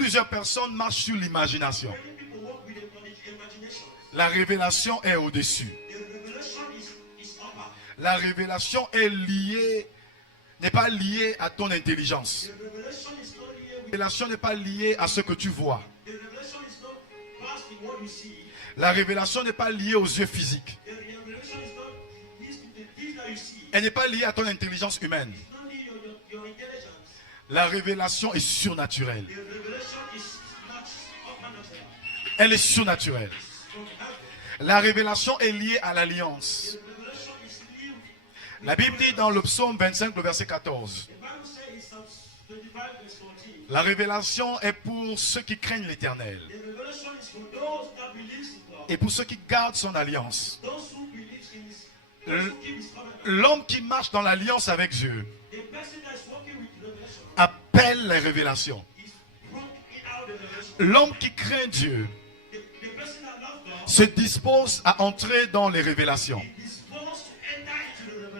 Plusieurs personnes marchent sur l'imagination. La révélation est au-dessus. La révélation est liée, n'est pas liée à ton intelligence. La révélation n'est pas liée à ce que tu vois. La révélation n'est pas liée aux yeux physiques. Elle n'est pas liée à ton intelligence humaine. La révélation est surnaturelle. Elle est surnaturelle. La révélation est liée à l'alliance. La Bible dit dans le psaume 25, le verset 14. La révélation est pour ceux qui craignent l'Éternel. Et pour ceux qui gardent son alliance. L'homme qui marche dans l'alliance avec Dieu appelle les révélations. L'homme qui craint Dieu se dispose à entrer dans les révélations.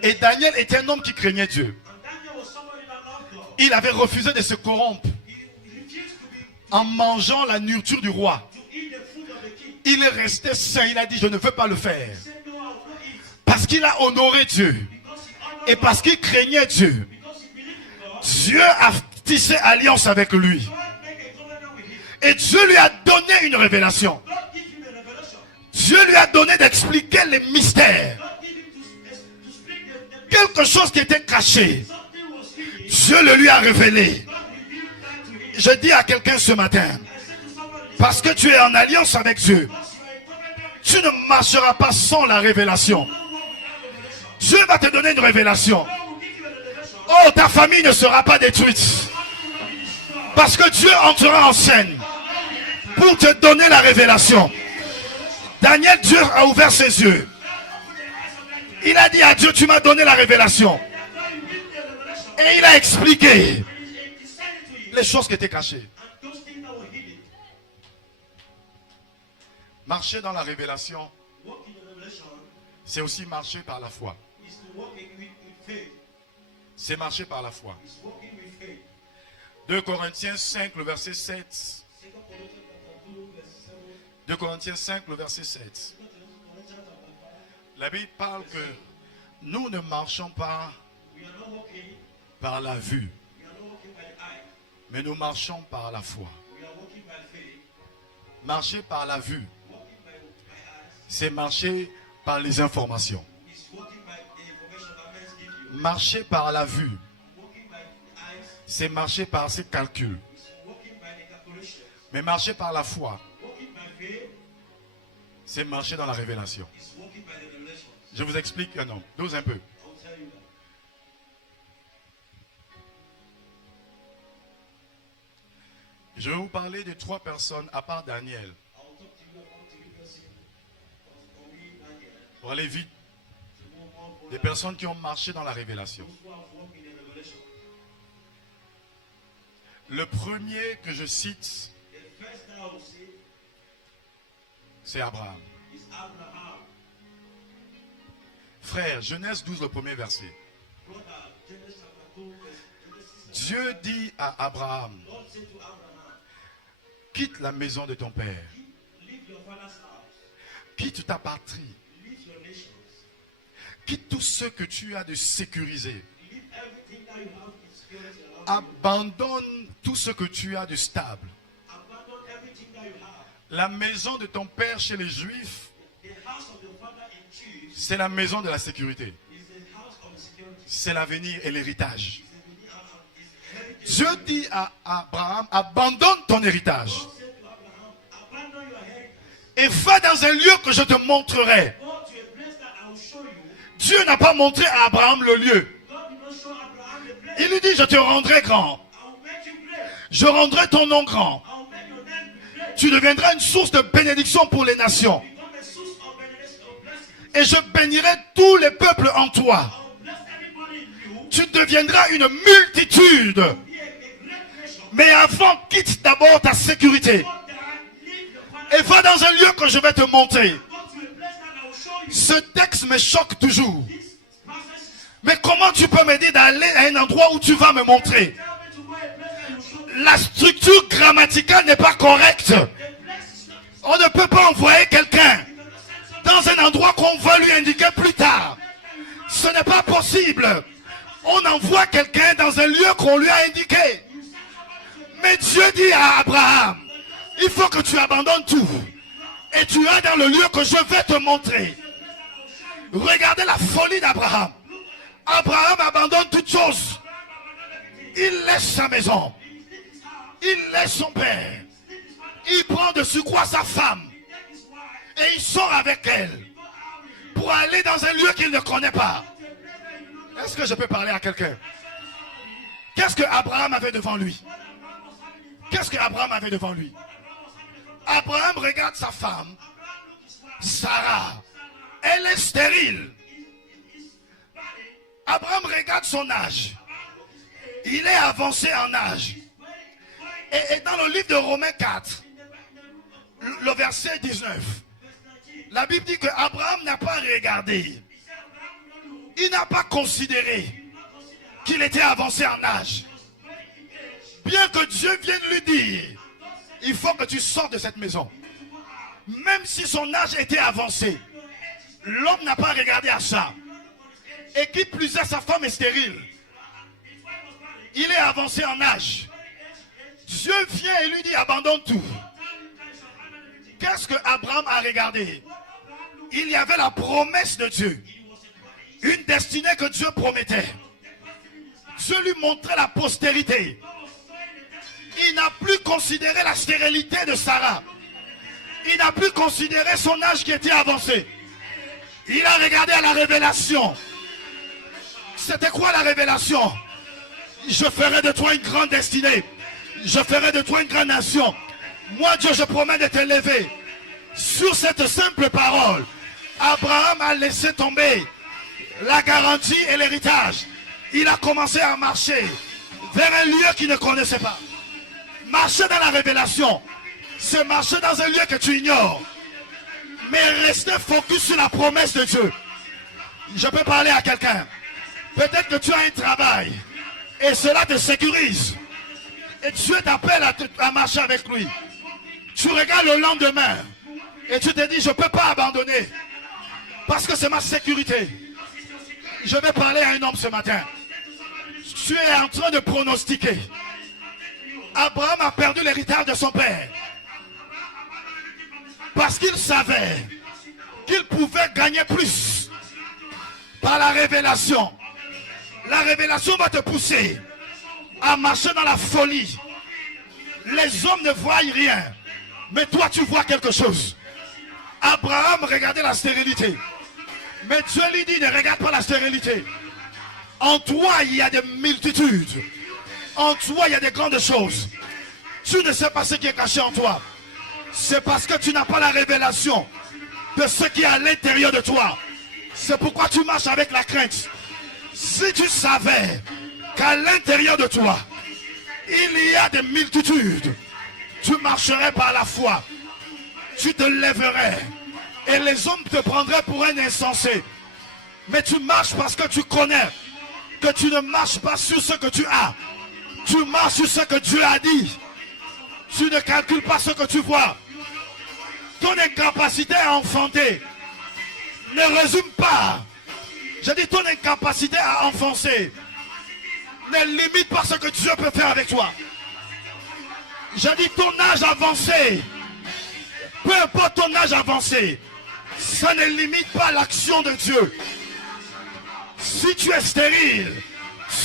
Et Daniel était un homme qui craignait Dieu. Il avait refusé de se corrompre en mangeant la nourriture du roi. Il est resté saint. Il a dit, je ne veux pas le faire. Parce qu'il a honoré Dieu. Et parce qu'il craignait Dieu. Dieu a tissé alliance avec lui. Et Dieu lui a donné une révélation. Dieu lui a donné d'expliquer les mystères. Quelque chose qui était caché. Dieu le lui a révélé. Je dis à quelqu'un ce matin, parce que tu es en alliance avec Dieu, tu ne marcheras pas sans la révélation. Dieu va te donner une révélation. Oh, ta famille ne sera pas détruite. Parce que Dieu entrera en scène pour te donner la révélation. Daniel, Dieu a ouvert ses yeux. Il a dit à Dieu, tu m'as donné la révélation. Et il a expliqué les choses qui étaient cachées. Marcher dans la révélation, c'est aussi marcher par la foi. C'est marcher par la foi. 2 Corinthiens 5, le verset 7. 2 Corinthiens 5, le verset 7. La Bible parle que nous ne marchons pas par la vue, mais nous marchons par la foi. Marcher par la vue, c'est marcher par les informations. Marcher par la vue, c'est marcher par ses calculs. Mais marcher par la foi, c'est marcher dans la révélation. Je vous explique un nom, dose un peu. Je vais vous parler de 3 personnes à part Daniel. Pour aller vite. Des personnes qui ont marché dans la révélation. Le premier que je cite, c'est Abraham. Frère, Genèse 12, le premier verset. Dieu dit à Abraham, quitte la maison de ton père, quitte ta patrie, quitte tout ce que tu as de sécurisé, abandonne tout ce que tu as de stable. La maison de ton père chez les Juifs, c'est la maison de la sécurité. C'est l'avenir et l'héritage. Dieu dit à Abraham, abandonne ton héritage. Et va dans un lieu que je te montrerai. Dieu n'a pas montré à Abraham le lieu. Il lui dit, je te rendrai grand. Je rendrai ton nom grand. Tu deviendras une source de bénédiction pour les nations. Et je bénirai tous les peuples en toi. Tu deviendras une multitude. Mais avant, quitte d'abord ta sécurité. Et va dans un lieu que je vais te montrer. Ce texte me choque toujours. Mais comment tu peux m'aider d'aller à un endroit où tu vas me montrer? La structure grammaticale n'est pas correcte. On ne peut pas envoyer quelqu'un dans un endroit qu'on va lui indiquer plus tard. Ce n'est pas possible. On envoie quelqu'un dans un lieu qu'on lui a indiqué. Mais Dieu dit à Abraham, il faut que tu abandonnes tout. Et tu es dans le lieu que je vais te montrer. Regardez la folie d'Abraham. Abraham abandonne toutes choses. Il laisse sa maison. Il laisse son père. Il prend de surcroît sa femme. Et il sort avec elle. Pour aller dans un lieu qu'il ne connaît pas. Est-ce que je peux parler à quelqu'un? Qu'est-ce que Abraham avait devant lui? Qu'est-ce que Abraham avait devant lui? Abraham regarde sa femme, Sarah. Elle est stérile. Abraham regarde son âge. Il est avancé en âge. Et dans le livre de Romains 4, le verset 19, la Bible dit que Abraham n'a pas regardé. Il n'a pas considéré qu'il était avancé en âge. Bien que Dieu vienne lui dire, il faut que tu sortes de cette maison. Même si son âge était avancé, l'homme n'a pas regardé à ça. Et qui plus est, sa femme est stérile. Il est avancé en âge. Dieu vient et lui dit, abandonne tout. Qu'est-ce que Abraham a regardé? Il y avait la promesse de Dieu. Une destinée que Dieu promettait. Dieu lui montrait la postérité. Il n'a plus considéré la stérilité de Sarah. Il n'a plus considéré son âge qui était avancé. Il a regardé à la révélation. C'était quoi la révélation? Je ferai de toi une grande destinée. Je ferai de toi une grande nation. Moi Dieu, je promets de t'élever. Sur cette simple parole, Abraham a laissé tomber la garantie et l'héritage. Il a commencé à marcher vers un lieu qu'il ne connaissait pas. Marcher dans la révélation, c'est marcher dans un lieu que tu ignores. Mais rester focus sur la promesse de Dieu. Je peux parler à quelqu'un. Peut-être que tu as un travail et cela te sécurise. Et Dieu t'appelle à marcher avec lui. Tu regardes le lendemain et tu te dis, je ne peux pas abandonner. Parce que c'est ma sécurité. Je vais parler à un homme ce matin. Tu es en train de pronostiquer. Abraham a perdu l'héritage de son père. Parce qu'il savait qu'il pouvait gagner plus par la révélation. La révélation va te pousser à marcher dans la folie. Les hommes ne voient rien, mais toi tu vois quelque chose. Abraham regardait la stérilité, mais Dieu lui dit, ne regarde pas la stérilité. En toi il y a des multitudes. En toi il y a des grandes choses. Tu ne sais pas ce qui est caché en toi. C'est parce que tu n'as pas la révélation de ce qui est à l'intérieur de toi. C'est pourquoi tu marches avec la crainte. Si tu savais qu'à l'intérieur de toi, il y a des multitudes, tu marcherais par la foi. Tu te lèverais et les hommes te prendraient pour un insensé. Mais tu marches parce que tu connais que tu ne marches pas sur ce que tu as. Tu marches sur ce que Dieu a dit. Tu ne calcules pas ce que tu vois. Ton incapacité à enfanter ne résume pas. Je dis ton incapacité à enfoncer ne limite pas ce que Dieu peut faire avec toi. Je dis ton âge avancé. Peu importe ton âge avancé, ça ne limite pas l'action de Dieu. Si tu es stérile,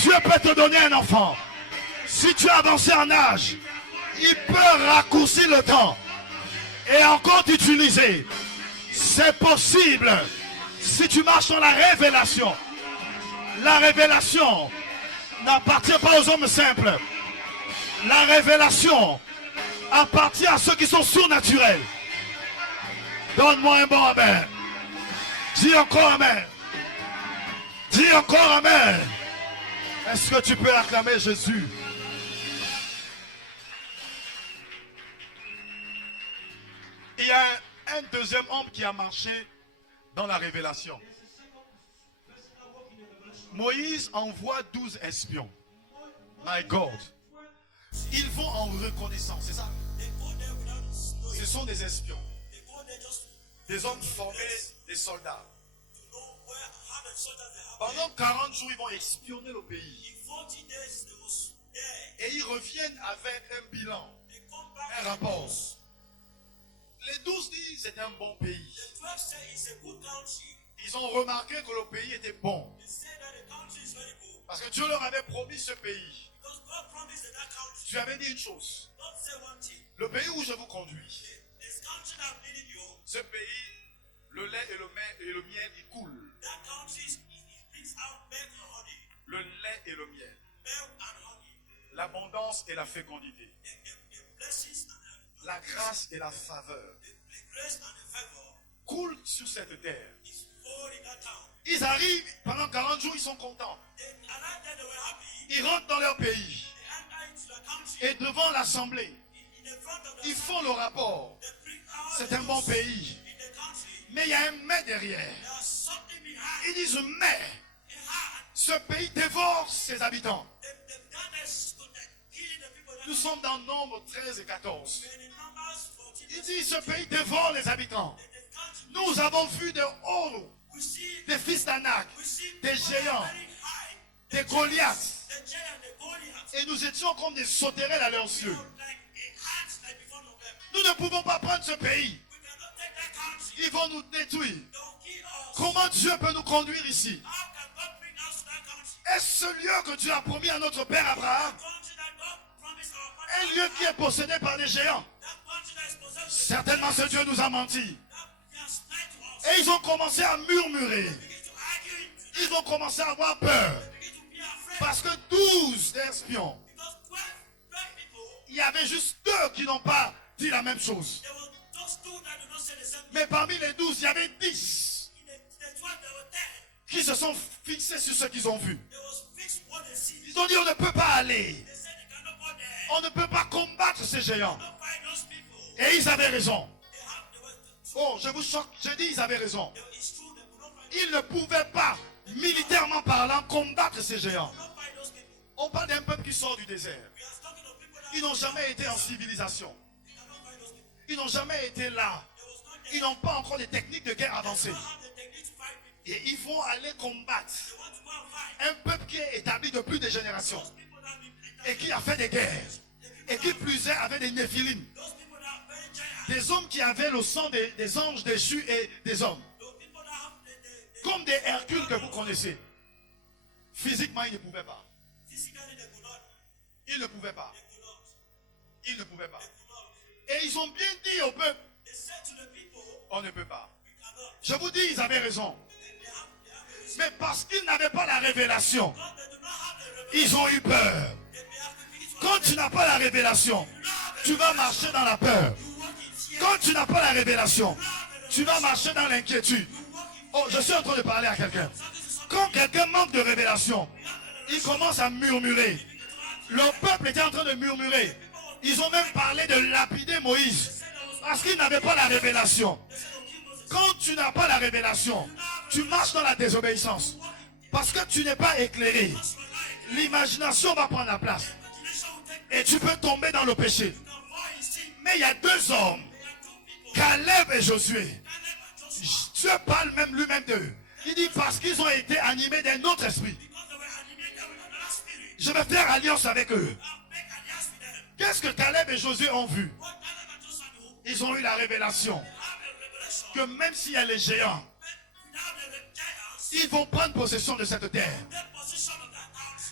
Dieu peut te donner un enfant. Si tu es avancé en âge, il peut raccourcir le temps et encore t'utiliser. C'est possible si tu marches dans la révélation. La révélation n'appartient pas aux hommes simples. La révélation appartient à ceux qui sont surnaturels. Donne-moi un bon amen. Dis encore amen. Dis encore amen. Est-ce que tu peux acclamer Jésus? Il y a un deuxième homme qui a marché dans la révélation. Moïse envoie 12 espions. My God. Ils vont en reconnaissance, c'est ça? Ce sont des espions. Des hommes formés, des soldats. Pendant 40 jours, ils vont espionner le pays. Et ils reviennent avec un bilan, un rapport. Les 12 disent c'est un bon pays. Ils ont remarqué que le pays était bon. Parce que Dieu leur avait promis ce pays. Tu avais dit une chose. Le pays où je vous conduis, ce pays, le lait et le miel, ils coulent. Le lait et le miel. L'abondance et la fécondité. La grâce et la faveur coulent sur cette terre. Ils arrivent, pendant 40 jours, ils sont contents. Ils rentrent dans leur pays. Et devant l'assemblée, ils font le rapport. C'est un bon pays. Mais il y a un mais derrière. Ils disent mais ce pays dévore ses habitants. Nous sommes dans Nombre 13 et 14. Il dit ce pays dévore les habitants. Nous avons vu des Oros, des fils d'Anak, des géants, des Goliaths. Et nous étions comme des sauterelles à leurs yeux. Nous ne pouvons pas prendre ce pays. Ils vont nous détruire. Comment Dieu peut nous conduire ici? Est-ce ce lieu que Dieu a promis à notre père Abraham? Un lieu qui est possédé par des géants. Certainement ce Dieu nous a menti. Et ils ont commencé à murmurer. Ils ont commencé à avoir peur. Parce que 12 espions, il y avait juste 2 qui n'ont pas dit la même chose. Mais parmi les 12, il y avait 10 qui se sont fixés sur ce qu'ils ont vu. Ils ont dit on ne peut pas aller. On ne peut pas combattre ces géants. Et ils avaient raison. Oh, je vous choque, je dis ils avaient raison. Ils ne pouvaient pas, militairement parlant, combattre ces géants. On parle d'un peuple qui sort du désert. Ils n'ont jamais été en civilisation. Ils n'ont jamais été là. Ils n'ont pas encore des techniques de guerre avancées. Et ils vont aller combattre un peuple qui est établi depuis des générations. Et qui a fait des guerres. Et qui plus est avait des néphilim. Des hommes qui avaient le sang des anges déchus et des hommes. Comme des Hercules que vous connaissez. Physiquement, ils ne pouvaient pas. Ils ne pouvaient pas. Ils ne pouvaient pas. Et ils ont bien dit au peuple, on ne peut pas. Je vous dis, ils avaient raison. Mais parce qu'ils n'avaient pas la révélation, ils ont eu peur. Quand tu n'as pas la révélation, tu vas marcher dans la peur. Quand tu n'as pas la révélation, tu vas marcher dans l'inquiétude. Oh, je suis en train de parler à quelqu'un. Quand quelqu'un manque de révélation, il commence à murmurer. Le peuple était en train de murmurer. Ils ont même parlé de lapider Moïse. Parce qu'ils n'avaient pas la révélation. Quand tu n'as pas la révélation, tu marches dans la désobéissance. Parce que tu n'es pas éclairé. L'imagination va prendre la place. Et tu peux tomber dans le péché. Mais il y a 2 hommes, Caleb et Josué. Dieu parle même lui-même d'eux. Il dit parce qu'ils ont été animés d'un autre esprit. Je vais faire alliance avec eux. Qu'est-ce que Caleb et Josué ont vu? Ils ont eu la révélation que même s'il y a les géants, ils vont prendre possession de cette terre.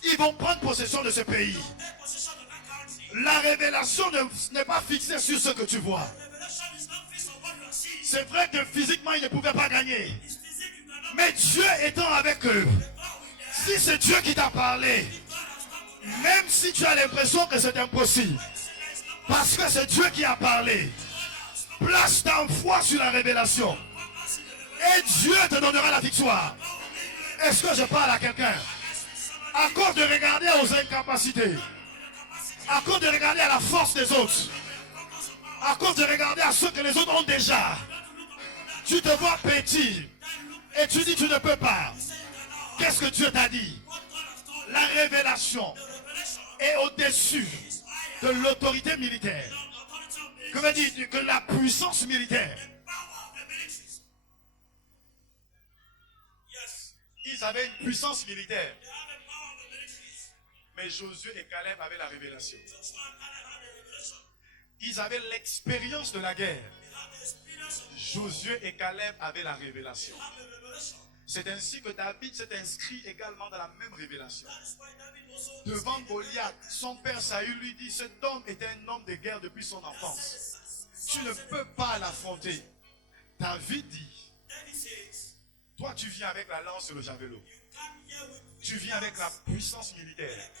Ils vont prendre possession de ce pays. La révélation n'est pas fixée sur ce que tu vois. C'est vrai que physiquement, ils ne pouvaient pas gagner. Mais Dieu étant avec eux, si c'est Dieu qui t'a parlé, même si tu as l'impression que c'est impossible, parce que c'est Dieu qui a parlé, place ta foi sur la révélation. Et Dieu te donnera la victoire. Est-ce que je parle à quelqu'un? À cause de regarder aux incapacités, à cause de regarder à la force des autres, à cause de regarder à ce que les autres ont déjà, tu te vois petit et tu dis tu ne peux pas. Qu'est-ce que Dieu t'a dit? La révélation est au-dessus de l'autorité militaire. Que veut dire que la puissance militaire. Ils avaient une puissance militaire. Mais Josué et Caleb avaient la révélation. Ils avaient l'expérience de la guerre. Josué et Caleb avaient la révélation. C'est ainsi que David s'est inscrit également dans la même révélation. Devant Goliath, son père Saül lui dit, cet homme était un homme de guerre depuis son enfance. Tu ne peux pas l'affronter. David dit, toi tu viens avec la lance et le javelot. Tu viens avec la puissance militaire.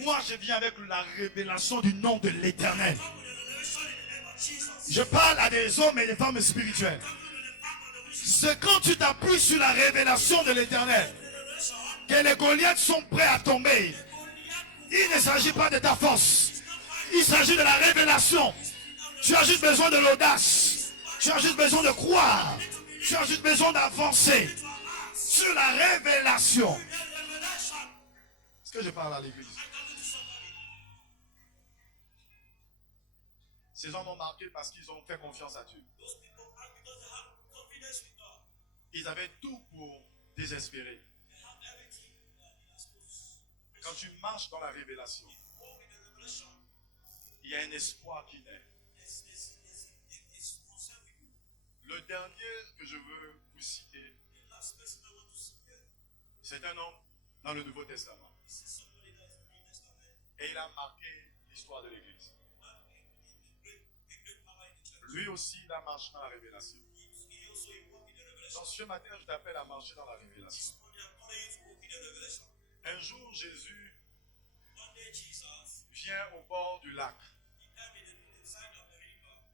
Moi je viens avec la révélation du nom de l'Éternel. Je parle à des hommes et des femmes spirituelles. C'est quand tu t'appuies sur la révélation de l'Éternel que les Goliaths sont prêts à tomber. Il ne s'agit pas de ta force. Il s'agit de la révélation. Tu as juste besoin de l'audace. Tu as juste besoin de croire. Tu as juste besoin d'avancer sur la révélation. Est-ce que je parle à l'église? Ces hommes ont marqué parce qu'ils ont fait confiance à Dieu. Ils avaient tout pour désespérer. Quand tu marches dans la révélation, il y a un espoir qui naît. Le dernier que je veux vous citer, c'est un homme dans le Nouveau Testament. Et il a marqué l'histoire de l'Église. Lui aussi, il a marché dans la révélation. Donc ce matin, je t'appelle à marcher dans la révélation. Un jour, Jésus vient au bord du lac.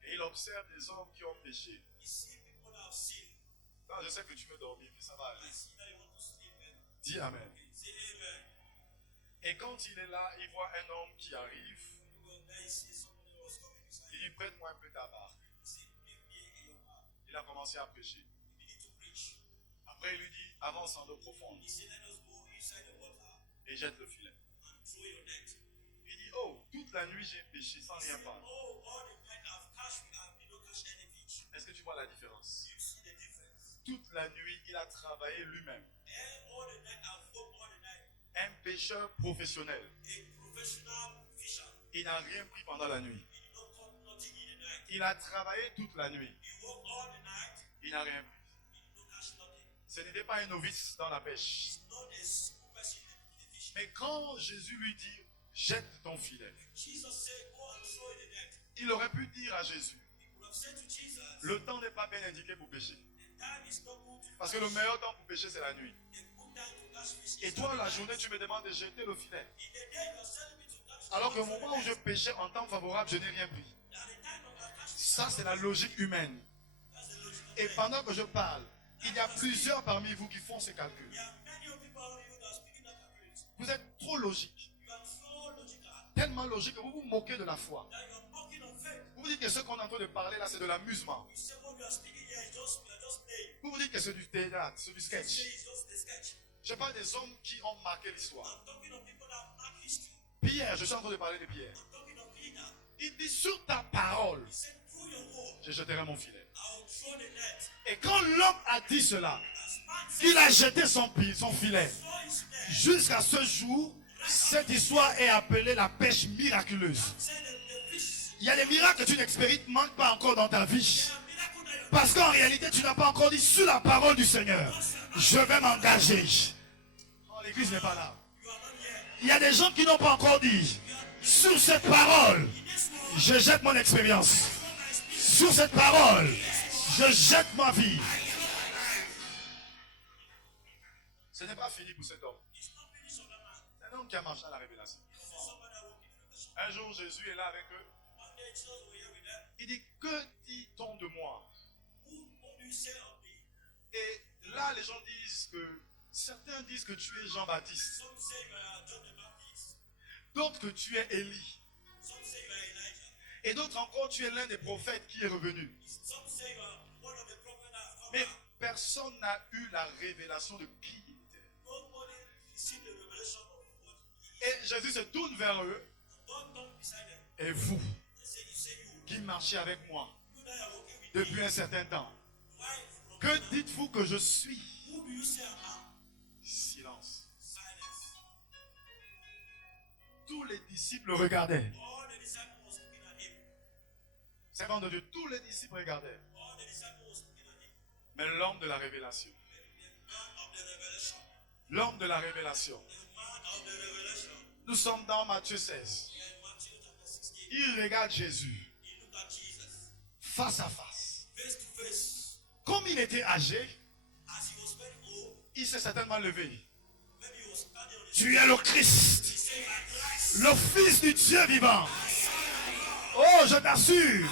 Et il observe des hommes qui ont péché. Non, je sais que tu veux dormir, mais ça va aller. Dis Amen. Et quand il est là, il voit un homme qui arrive. Il dit, prête-moi un peu ta barque. Il a commencé à prêcher. Après, il lui dit, avance en eau profonde. Et jette le filet. Il dit, oh, toute la nuit j'ai péché sans rien faire. Est-ce que tu vois la différence? Toute la nuit, il a travaillé lui-même. Un pêcheur professionnel. Il n'a rien pris pendant la nuit. Il a travaillé toute la nuit. Il n'a rien pris. Ce n'était pas un novice dans la pêche. Mais quand Jésus lui dit, jette ton filet, il aurait pu dire à Jésus, le temps n'est pas bien indiqué pour pêcher. Parce que le meilleur temps pour pêcher, c'est la nuit. Et toi, la journée, tu me demandes de jeter le filet. Alors qu'au moment où je pêchais en temps favorable, je n'ai rien pris. Ça, c'est la logique humaine. Et pendant que je parle, il y a plusieurs parmi vous qui font ces calculs. Vous êtes trop logique. Tellement logique que vous vous moquez de la foi. Vous vous dites que ce qu'on est en train de parler là, c'est de l'amusement. Vous vous dites que c'est du théâtre, c'est du sketch. Je parle des hommes qui ont marqué l'histoire. Pierre, je suis en train de parler de Pierre. Il dit, sur ta parole, je jeterai mon filet. Et quand l'homme a dit cela, il a jeté son filet. Jusqu'à ce jour, cette histoire est appelée la pêche miraculeuse. Il y a des miracles que tu n'expérimentes pas encore dans ta vie. Parce qu'en réalité, tu n'as pas encore dit sur la parole du Seigneur, je vais m'engager. Oh, l'église n'est pas là. Il y a des gens qui n'ont pas encore dit, sur cette parole, je jette mon expérience. Sur cette parole, je jette ma vie. Ce n'est pas fini pour cet homme. C'est un homme qui a marché à la révélation. Un jour, Jésus est là avec eux. Il dit, que dit-on de moi? Et là, les gens disent que, certains disent que tu es Jean-Baptiste. D'autres que tu es Élie. Et d'autres encore, tu es l'un des prophètes qui est revenu. Mais personne n'a eu la révélation de qui il était. Et Jésus se tourne vers eux Et vous, qui marchez avec moi depuis un certain temps, que dites-vous que je suis? Silence. Tous les disciples regardaient. Servant de Dieu, tous les disciples regardaient. Mais l'homme de la révélation, l'homme de la révélation, nous sommes dans Matthieu 16. Il regarde Jésus face à face. Comme il était âgé, il s'est certainement levé. Tu es le Christ, le Fils du Dieu vivant. Oh, je t'assure,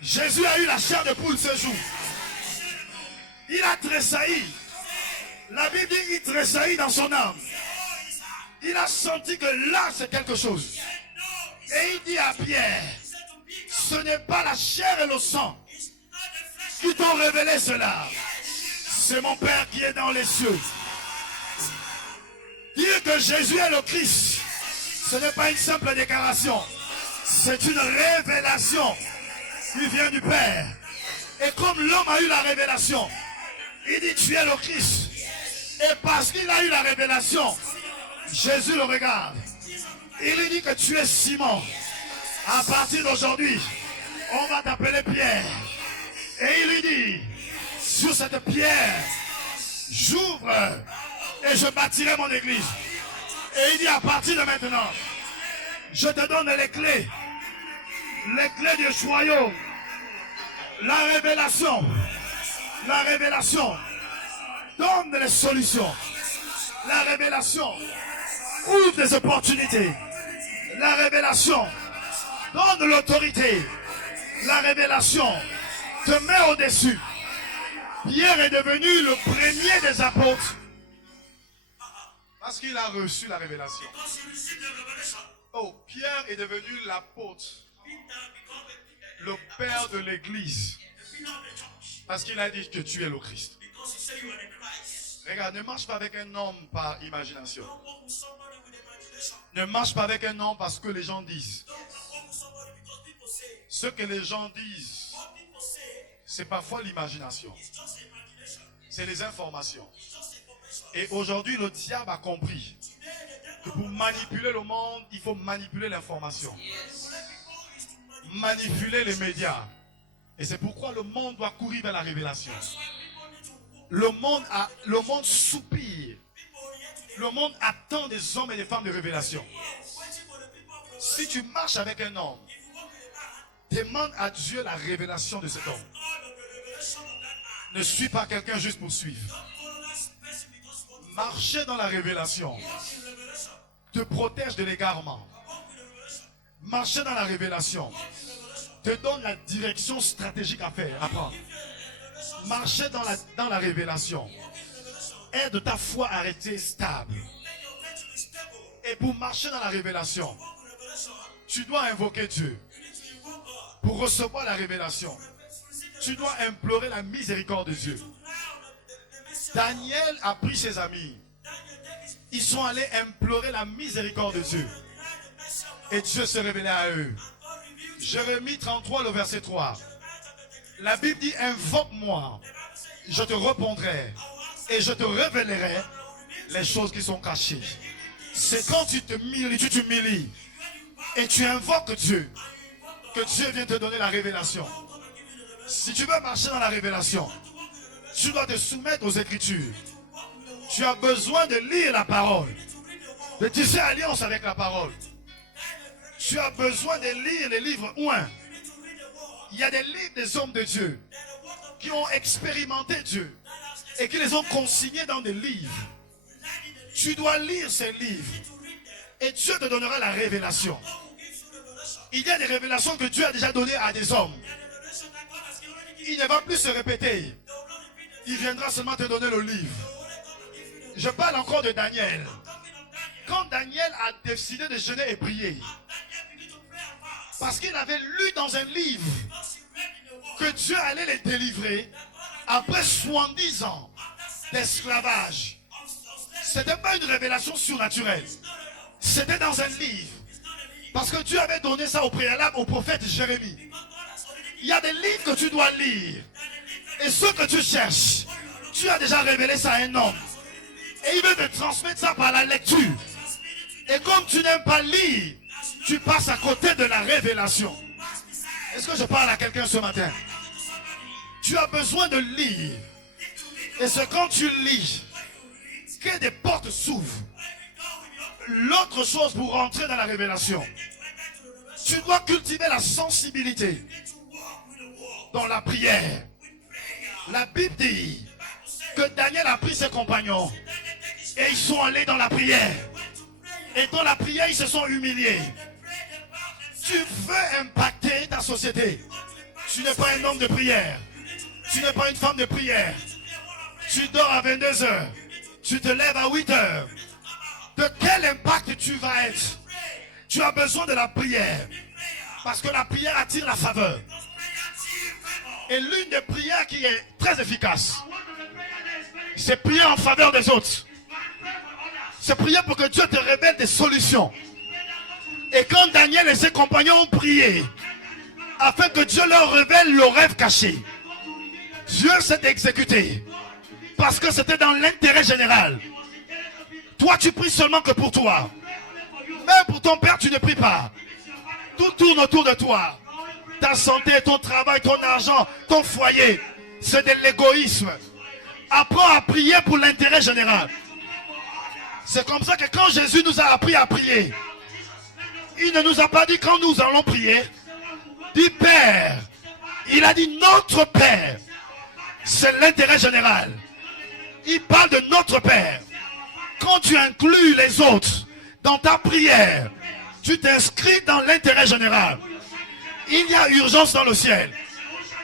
Jésus a eu la chair de poule ce jour. Il a tressailli. La Bible dit qu'il tressaillit dans son âme. Il a senti que là, c'est quelque chose. Et il dit à Pierre, ce n'est pas la chair et le sang qui t'ont révélé cela. C'est mon Père qui est dans les cieux. Dire que Jésus est le Christ, ce n'est pas une simple déclaration. C'est une révélation qui vient du Père. Et comme l'homme a eu la révélation, il dit tu es le Christ. Et parce qu'il a eu la révélation, Jésus le regarde. Il lui dit que tu es Simon. À partir d'aujourd'hui, on va t'appeler Pierre. Et il lui dit, sur cette pierre, j'ouvre et je bâtirai mon église. Et il dit à partir de maintenant, je te donne les clés du royaume. La révélation donne les solutions. La révélation ouvre des opportunités. La révélation donne l'autorité. La révélation te met au-dessus. Pierre est devenu le premier des apôtres parce qu'il a reçu la révélation. Oh, Pierre est devenu l'apôtre, le père de l'église, parce qu'il a dit que tu es le Christ. Regarde, ne marche pas avec un homme par imagination. Ne marche pas avec un homme parce que les gens disent. Ce que les gens disent, c'est parfois l'imagination. C'est les informations. Et aujourd'hui, le diable a compris que pour manipuler le monde, il faut manipuler l'information. Manipuler les médias. Et c'est pourquoi le monde doit courir vers la révélation. Le monde soupire. Le monde attend des hommes et des femmes de révélation. Si tu marches avec un homme, demande à Dieu la révélation de cet homme. Ne suis pas quelqu'un juste pour suivre. Marcher dans la révélation te protège de l'égarement. Marcher dans la révélation te donne la direction stratégique à faire, à prendre. Marcher dans la révélation aide ta foi à rester stable. Et pour marcher dans la révélation, tu dois invoquer Dieu. Pour recevoir la révélation, tu dois implorer la miséricorde de Dieu. Daniel a pris ses amis. Ils sont allés implorer la miséricorde de Dieu. Et Dieu se révélait à eux. Jérémie 33, le verset 3. La Bible dit, invoque-moi, je te répondrai et je te révélerai les choses qui sont cachées. C'est quand tu t'humilies et tu invoques Dieu que Dieu vient te donner la révélation. Si tu veux marcher dans la révélation, tu dois te soumettre aux Écritures. Tu as besoin de lire la parole, de tisser alliance avec la parole. Tu as besoin de lire les livres ouins. Il y a des livres des hommes de Dieu qui ont expérimenté Dieu et qui les ont consignés dans des livres. Tu dois lire ces livres et Dieu te donnera la révélation. Il y a des révélations que Dieu a déjà données à des hommes. Il ne va plus se répéter. Il viendra seulement te donner le livre. Je parle encore de Daniel. Quand Daniel a décidé de jeûner et prier, parce qu'il avait lu dans un livre que Dieu allait les délivrer après 70 ans d'esclavage. Ce n'était pas une révélation surnaturelle. C'était dans un livre. Parce que Dieu avait donné ça au préalable au prophète Jérémie. Il y a des livres que tu dois lire. Et ceux que tu cherches, tu as déjà révélé ça à un homme. Et il veut te transmettre ça par la lecture. Et comme tu n'aimes pas lire, tu passes à côté de la révélation. Est-ce que je parle à quelqu'un ce matin? Tu as besoin de lire. Et c'est quand tu lis que des portes s'ouvrent. L'autre chose pour rentrer dans la révélation, tu dois cultiver la sensibilité dans la prière. La Bible dit que Daniel a pris ses compagnons et ils sont allés dans la prière. Et dans la prière, ils se sont humiliés. Tu veux impacter ta société. Tu n'es pas un homme de prière. Tu n'es pas une femme de prière. Tu dors à 22 heures. Tu te lèves à 8 heures. De quel impact tu vas être? Tu as besoin de la prière. Parce que la prière attire la faveur. Et l'une des prières qui est très efficace, c'est prier en faveur des autres. C'est prier pour que Dieu te révèle des solutions. Et quand Daniel et ses compagnons ont prié, afin que Dieu leur révèle le rêve caché, Dieu s'est exécuté. Parce que c'était dans l'intérêt général. Toi, tu pries seulement que pour toi. Même pour ton père, tu ne pries pas. Tout tourne autour de toi. Ta santé, ton travail, ton argent, ton foyer. C'est de l'égoïsme. Apprends à prier pour l'intérêt général. C'est comme ça que quand Jésus nous a appris à prier, il ne nous a pas dit quand nous allons prier, dit Père. Il a dit notre Père. C'est l'intérêt général. Il parle de notre Père. Quand tu inclus les autres dans ta prière, tu t'inscris dans l'intérêt général. Il y a urgence dans le ciel.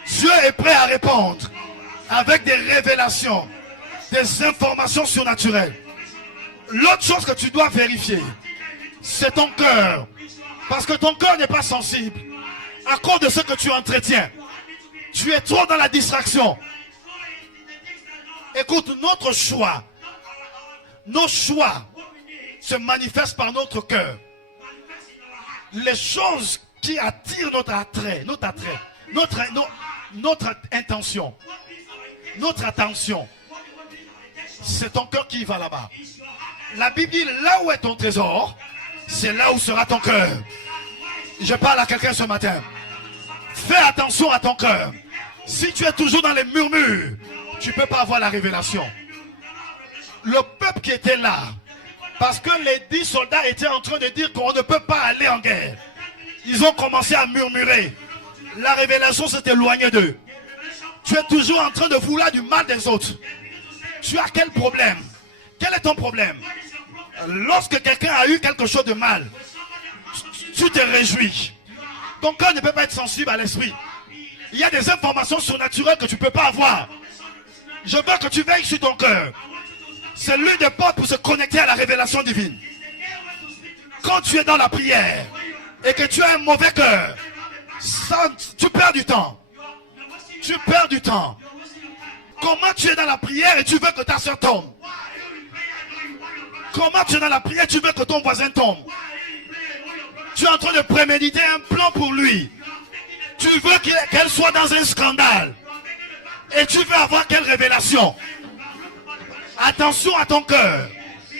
Dieu est prêt à répondre avec des révélations, des informations surnaturelles. L'autre chose que tu dois vérifier, c'est ton cœur. Parce que ton cœur n'est pas sensible à cause de ce que tu entretiens. Tu es trop dans la distraction. Écoute, notre choix, nos choix se manifestent par notre cœur. Les choses qui attirent notre attrait, notre intention, notre attention, c'est ton cœur qui va là-bas. La Bible dit, là où est ton trésor, c'est là où sera ton cœur. Je parle à quelqu'un ce matin. Fais attention à ton cœur. Si tu es toujours dans les murmures, tu ne peux pas avoir la révélation. Le peuple qui était là, parce que les 10 soldats étaient en train de dire qu'on ne peut pas aller en guerre, ils ont commencé à murmurer. La révélation s'est éloignée d'eux. Tu es toujours en train de vouloir du mal des autres. Tu as quel problème? Quel est ton problème? Lorsque quelqu'un a eu quelque chose de mal, tu te réjouis. Ton cœur ne peut pas être sensible à l'esprit. Il y a des informations surnaturelles que tu ne peux pas avoir. Je veux que tu veilles sur ton cœur. C'est l'une des portes pour se connecter à la révélation divine. Quand tu es dans la prière et que tu as un mauvais cœur, tu perds du temps. Tu perds du temps. Comment tu es dans la prière et tu veux que ta soeur tombe? Comment tu es dans la prière et tu veux que ton voisin tombe? Tu es en train de préméditer un plan pour lui. Tu veux qu'elle soit dans un scandale. Et tu veux avoir quelle révélation? Attention à ton cœur.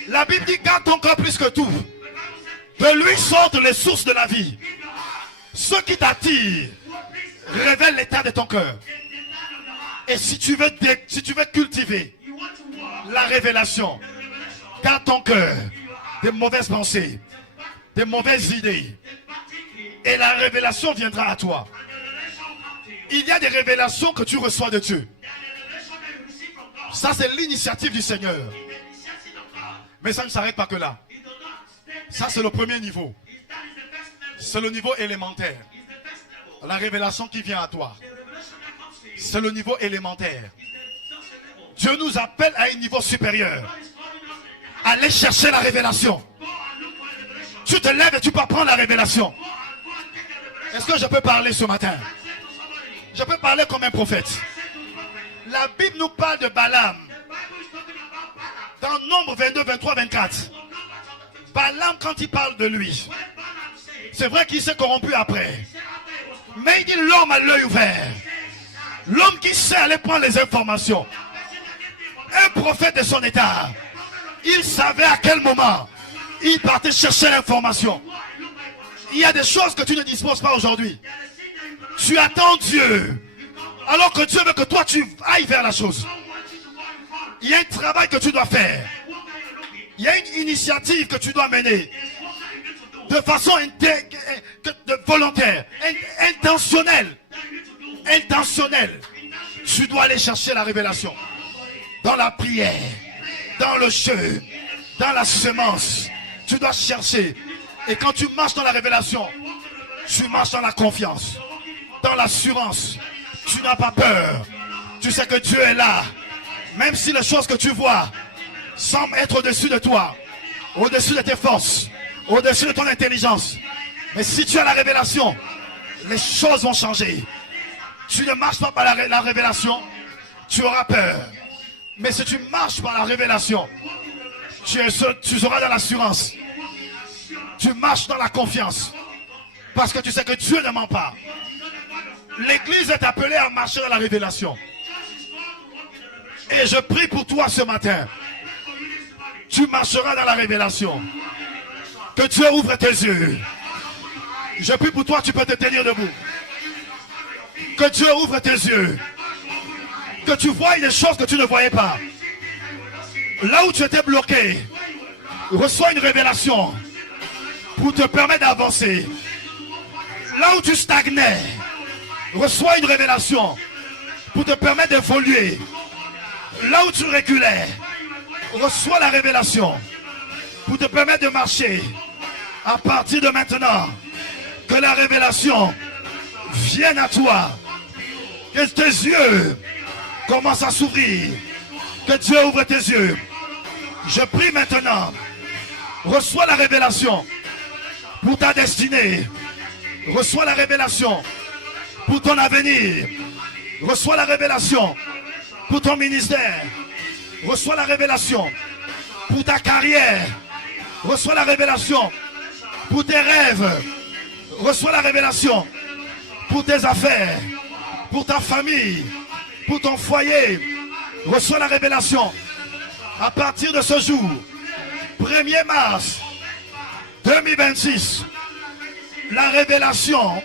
La Bible dit garde ton cœur plus que tout. De lui sortent les sources de la vie. Ce qui t'attire révèle l'état de ton cœur. Et si tu veux cultiver la révélation, garde ton cœur des mauvaises pensées, des mauvaises idées. Et la révélation viendra à toi. Il y a des révélations que tu reçois de Dieu. Ça, c'est l'initiative du Seigneur. Mais ça ne s'arrête pas que là. Ça, c'est le premier niveau. C'est le niveau élémentaire. La révélation qui vient à toi. C'est le niveau élémentaire. Dieu nous appelle à un niveau supérieur. Allez chercher la révélation. Tu te lèves et tu peux prendre la révélation. Est-ce que je peux parler ce matin? Je peux parler comme un prophète. La Bible nous parle de Balaam. Dans Nombre 22, 23, 24. Balaam, quand il parle de lui, C'est vrai qu'il s'est corrompu après. Mais il dit l'homme à l'œil ouvert. L'homme qui sait aller prendre les informations. Un prophète de son état. Il savait à quel moment il partait chercher l'information. Il y a des choses que tu ne disposes pas aujourd'hui. Tu attends Dieu. Alors que Dieu veut que toi tu ailles vers la chose. Il y a un travail que tu dois faire. Il y a une initiative que tu dois mener. De façon volontaire, intentionnelle. Intentionnelle. Tu dois aller chercher la révélation. Dans la prière, dans le jeu, dans la semence. Tu dois chercher. Et quand tu marches dans la révélation, tu marches dans la confiance, dans l'assurance. Tu n'as pas peur. Tu sais que Dieu est là. Même si les choses que tu vois semblent être au-dessus de toi, au-dessus de tes forces, au-dessus de ton intelligence. Mais si tu as la révélation, les choses vont changer. Tu ne marches pas par la révélation, tu auras peur. Mais si tu marches par la révélation, tu seras dans l'assurance. Tu marches dans la confiance. Parce que tu sais que Dieu ne ment pas. L'église est appelée à marcher dans la révélation. Et je prie pour toi ce matin. Tu marcheras dans la révélation. Que Dieu ouvre tes yeux. Je prie pour toi, tu peux te tenir debout. Que Dieu ouvre tes yeux. Que tu vois des choses que tu ne voyais pas. Là où tu étais bloqué, reçois une révélation pour te permettre d'avancer. Là où tu stagnais, reçois une révélation pour te permettre d'évoluer. Là où tu reculais, reçois la révélation pour te permettre de marcher. À partir de maintenant, que la révélation vienne à toi. Que tes yeux commencent à s'ouvrir. Que Dieu ouvre tes yeux. Je prie maintenant. Reçois la révélation pour ta destinée. Reçois la révélation pour ton avenir. Reçois la révélation pour ton ministère. Reçois la révélation pour ta carrière. Reçois la révélation pour tes rêves. Reçois la révélation pour tes affaires, pour ta famille, pour ton foyer. Reçois la révélation à partir de ce jour, 1er mars 2026. La révélation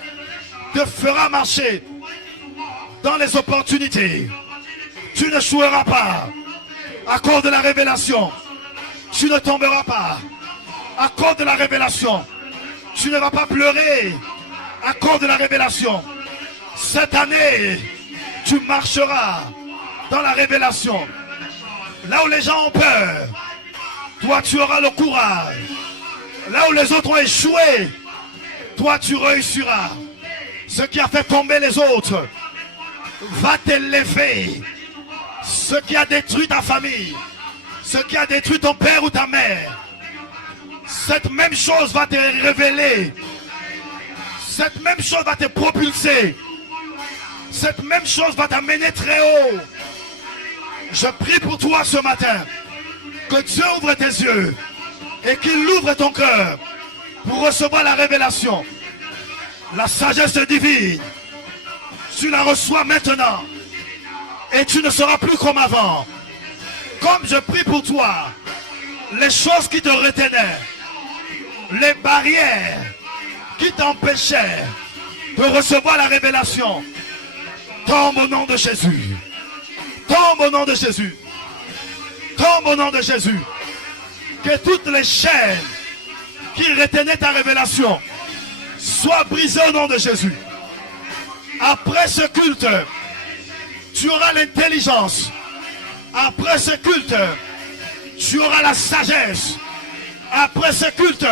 te fera marcher dans les opportunités. Tu ne n'échoueras pas à cause de la révélation. Tu ne tomberas pas à cause de la révélation. Tu ne vas pas pleurer à cause de la révélation. Cette année, tu marcheras dans la révélation. Là où les gens ont peur, toi tu auras le courage. Là où les autres ont échoué, toi tu réussiras. Ce qui a fait tomber les autres va t'élever. Ce qui a détruit ta famille, ce qui a détruit ton père ou ta mère, cette même chose va te révéler. Cette même chose va te propulser. Cette même chose va t'amener très haut. Je prie pour toi ce matin. Que Dieu ouvre tes yeux et qu'il ouvre ton cœur pour recevoir la révélation. La sagesse divine, tu la reçois maintenant. Et tu ne seras plus comme avant. Comme je prie pour toi, les choses qui te retenaient, les barrières qui t'empêchaient de recevoir la révélation, tombe au nom de Jésus. Tombe au nom de Jésus. Tombe au nom de Jésus. Que toutes les chaînes qui retenaient ta révélation soient brisées au nom de Jésus. Après ce culte, tu auras l'intelligence. Après ce culte, tu auras la sagesse. Après ce culte,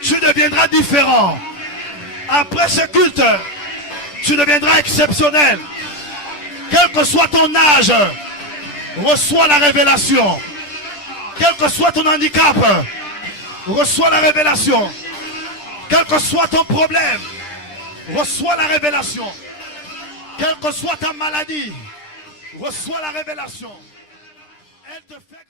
tu deviendras différent. Après ce culte, tu deviendras exceptionnel. Quel que soit ton âge, reçois la révélation. Quel que soit ton handicap, reçois la révélation. Quel que soit ton problème, reçois la révélation. Quelle que soit ta maladie, reçois la révélation. Elle te fait